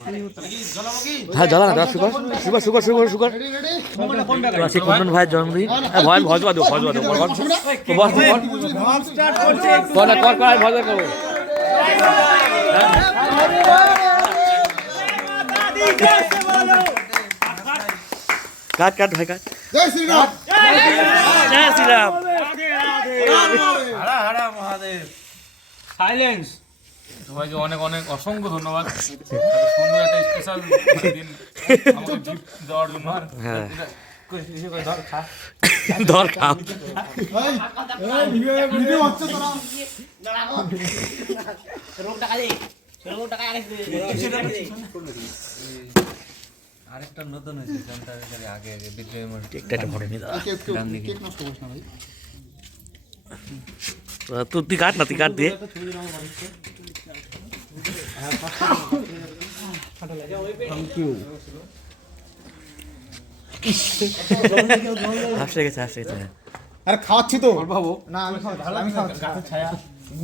হ্যাঁ জ্বালা না sugar sugar sugar sugar sugar আজকে কুন্দন ভাইয়ের জন্মদিন ভয় ভজ বাদু ভজ বাদু বস কর না কর কর ভজ করবো কাট কাট ভাই কাট জয় শ্রীরাম জয় শ্রীরাম হারা হারা মহাদেব সাইলেন্স সবাইকে অনেক অনেক অসংখ্য ধন্যবাদ সুন্দর একটা স্পেশাল দিন আমাকে গিফট দেওয়ার জন্য হ্যাঁ ধর ধর খাও ভিডিও হচ্ছে তোরা আরেকটা নতুন হয়েছে সেন্টারে আগে আগে বিদ্রোহের মধ্যে কেকটা একটা ভরে নিয়ে দাও কেক নষ্ট করিস না ভাই তুই কাট না তুই কাট দিয়ে হাসে গেছে হাসে গেছে আরে খাওয়াচ্ছি তো বাবু না আমি খাওয়াচ্ছি আমি খাওয়াচ্ছি গাছের ছায়া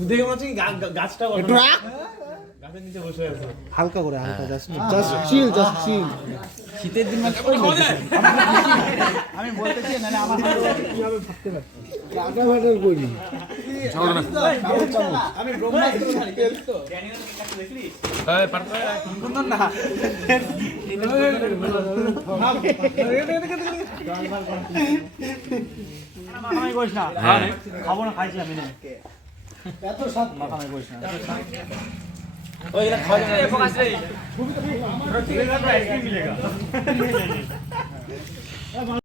দেখে মনে হচ্ছে গাছটা একটু রাখ গাছের নিচে বসে আছে হালকা করে হালকা জাস্ট চিল শীতের দিন মানে আমি বলতেছি না আমার কিভাবে থাকতে পারি রাগা ভাটা করি আমি ব্রহ্মাস্ত্র তেল তো ড্যানিয়েল কে কাছে দেখলি এই পারবে সুন্দর না মাখামাই করিস না খাবো না খাইছি আমি না এত স্বাদ মাখামাই করিস না ওইগুলা খাওয়া যাবে না ফোকাস রে ছবি তো আমার ঠিক আছে আইসক্রিম মিলেগা